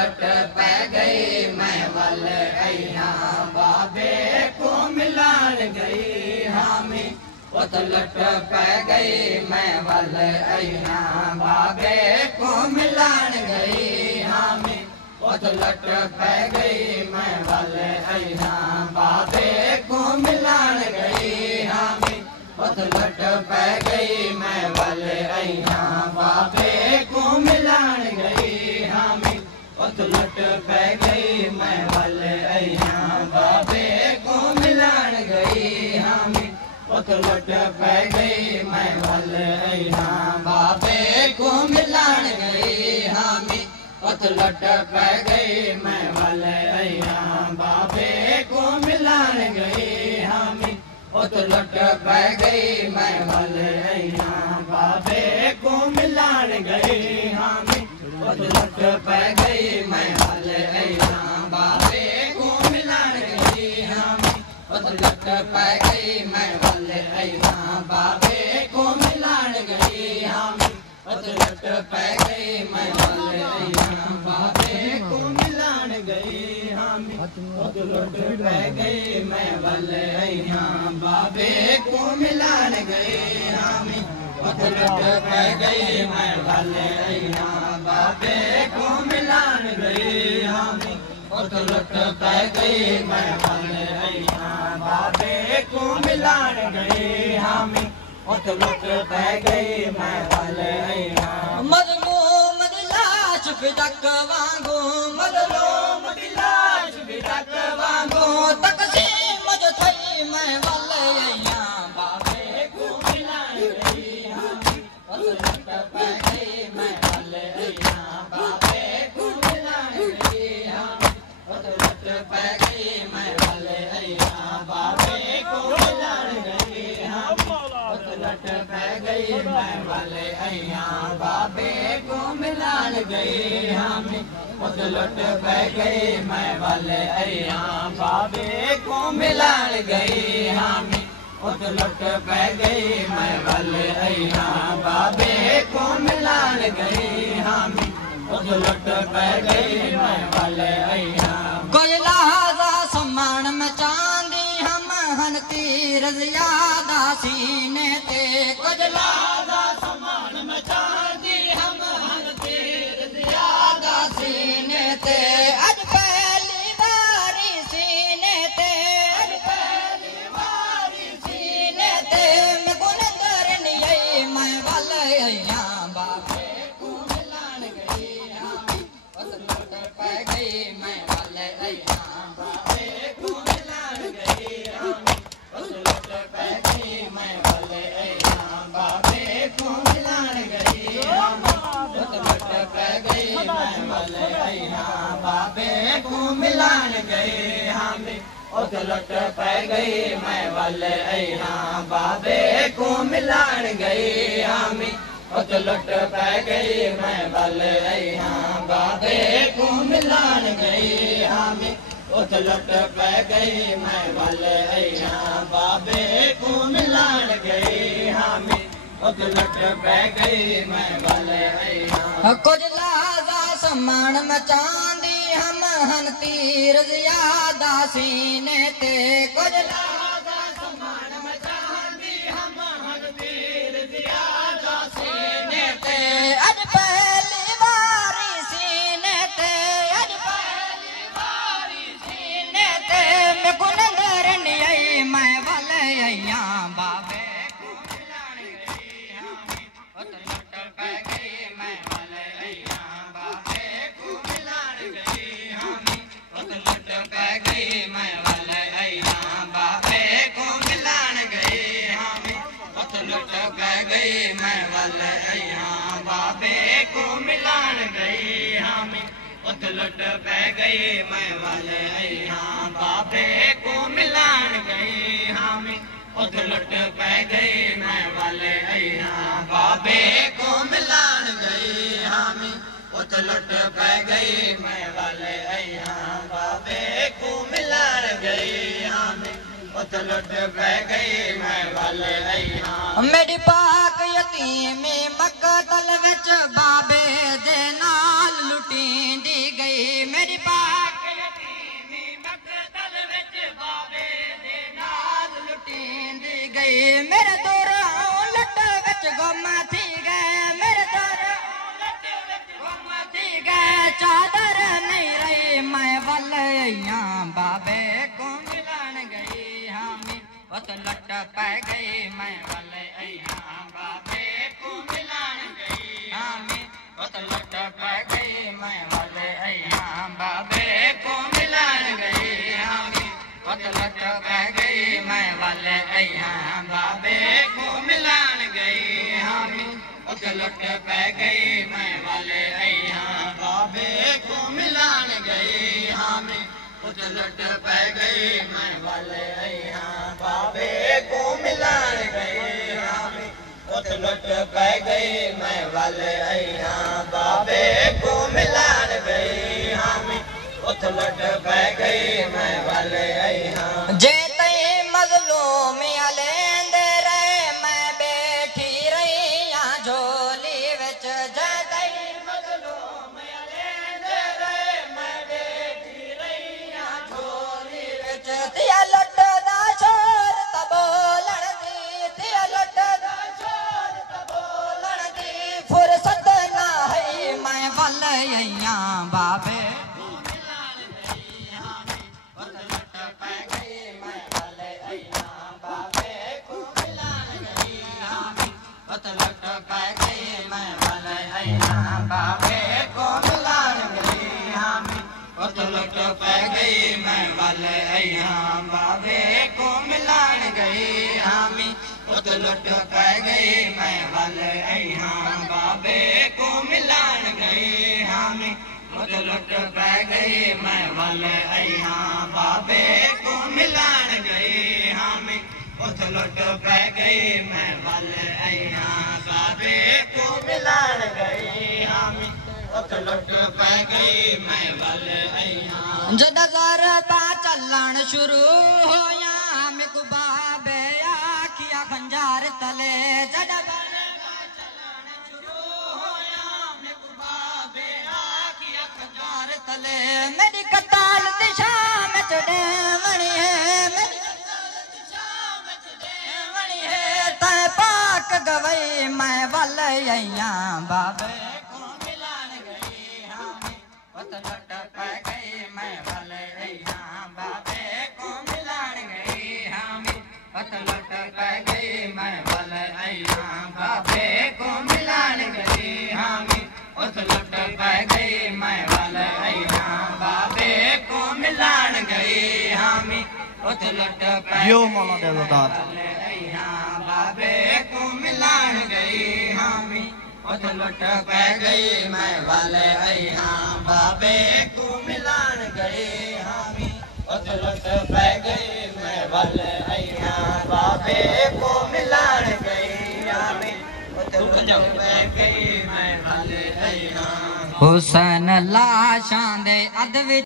लट पै गई मैं वल अइया बाबे को मिलान गई हामी उत लट पै गई मैं वल अइया बाबे को मिलान गई हामी उत लट पै गई मैं वल अइया बाबे को मिलान गई हामी उत लट पै गई मैं वल अइया बाबे को मिलान गई हामी उत लट पै गई मैं वल अइया बाबे को मिलान गई हामी उत लट पै गई मैं वल अइया बाबे को मिलान गई हामी उत लट पै गई मैं वल अइया बाबे को मिलान गई हामी उत लट पै गई मैं वल अइया बाबे को मिलान गई हामी उत लट पै गई मैं वल अइया बाबे को मिलान गई हामी उत लट पै गई मैं वल अइया बाबे को मिलान गई हामी उत लट पै गई मैं वल अइया बाबे को मिलान गई हामी उत लट पै गई मैं वल अइया बाबे को मिलान गई हामी उत लट पै गई मैं वल अइया बाबे को मिलान गई हामी उत लट पै गई मैं वल अइया बाबे को मिलान गई हामी उत लट पै गई मैं वल अइया मजलूम दी लाश बिदक वांगू मजलूम दी लाश बिदक वांगू तकसीम जो थई मैं वल अइया बाबे को मिलान गई हामी उत लट पै गई मैं वल अइया बाबे को मिलान गई हामी उत लट पै गई मैं वल अइया बाबे को मिलान गई हामी उत लट पै गई मैं वल अइया बाबे को मिलान गई हामी उत लट पै गई मैं वल अइया बाबे को मिलान गई हामी उत लट पै गई मैं वल अइया बाबे को मिलान गई हामी उत लट पै गई मैं वल अइया कोई लहाजा सम्मान में चांदी हम हन तीर ज़ियादा सीने ते कुछ लहाजा सम्मान में चांदी हम हन तीर ज़ियादा सीने ते अज पहली बारी सीने ते अज पहली बारी सीने ते मैं गुनहगार नहीं मैं वल अइया बाबे को मिलान गई हामी उत लट पै गई मैं वल अइया बाबे को मिलान गई हामी उत लट पै गई मैं वल अइया बाबे को मिलान गई हामी उत लट पै गई मैं वल अइया बाबे को मिलान गई हामी उत लट पै गई मैं वल अइया बाबे को मिलान गई हामी उत लट पै गई मैं वल अइया बाबे को मिलान गई हामी उत लट पै गई मैं वल अइया बाबे को मिलान गई हामी उत लट पै गई मैं वल अइया कुछ लहाजा सम्मान में चांदी हम हन तीर ज़ियादा सीने ते कुछ लहाजा सम्मान में चांदी हम हन तीर ज़ियादा सीने ते अज पहली बारी सीने ते अज पहली बारी सीने ते मैं गुनहगार नहीं मैं वल अइया बाबे को मिलान गई हामी उत लट पै गई मैं वल अइया बाबे को मिलान गई हामी उत लट पै गई मैं वल अइया बाबे को मिलान गई हामी उत लट पै गई मैं वल अइया बाबे को मिलान गई हामी उत लट पै गई मैं वल अइया बाबे को मिलान गई हामी उत लट पै गई मैं वल अइया बाबे को मिलान गई हामी उत लट पै गई मैं वल अइया बाबे को मिलान गई हामी उत लट पै गई मैं वल अइया मेरी पाक यतीमी मकतल विच बाबे दे नाल लुटींदी गई उत लट पै गई मैं वाले अइहा बाबे को मिलान गई हामी उत लट पै गई मैं वाले अइहा बाबे को मिलान गई हामी उत लट पै गई मैं वाले अइहा बाबे को मिलान गई हामी उत लट पै गई मैं वाले अइहा बाबे को मिलान गई हामी उत लट पै गई मैं वाले अइहा बाबे को मिलान गई हामी उत लट पै गई मैं वाले अइहा बाबे को मिलान गई हामी उत लट पै गई मैं वाले अइहा जे तई मजलूम अलेंदे रहे मैं बैठी रही झोली विच जे तई मजलूम अलेंदे रहे मैं बैठी रही झोली विच तिया लट दा छोर त बोलण दी तिया लट दा छोर त बोलण दी फुर्सत ना है मैं वाले अइहा बाबे उत लट पै गई मैं वाले अइहा बाबे को मिलान गई हामी उत लट पै गई मैं वाले अइहा बाबे को मिलान गई हामी उत लट पै गई मैं वाले अइहा बाबे को मिलान गई हामी उत लट पै गई मैं वाले अइहा बाबे को मिलान गई हामी उत लट पै गई मैं वाले अइहा बाबे को मिलान गई हामी उत लट पै गई मैं वाले अइहा जद ज़रबा चलण शुरू होया मिकु बाबे आखिया खंजार तले जद ज़रबा चलण शुरू होया मिकु बाबे आखिया खंजार तले मेरी कताल दिशा में चढ़े वणी है पाक गवई मैं वाले अइहा बाबे को मिलान गई हामी उत लट पै गई मैं वाले अइहा बाबे को मिलान गई हामी उत लट पै गई मैं वाले अइहा बाबे को मिलान गई हामी उत लट पै गई मैं वाले अइहा बाबे को मिलान गई हामी उत लट पै बाबे को मिलान गई हामी उत लट पै गई मैं वाले अइहा बाबे को मिलान गई हामी उत लट पै गई मैं वाले अइहा बाबे को मिलान गई हामी उत लट पै गई मैं वाले अइहा हुसैन लाशां दे अद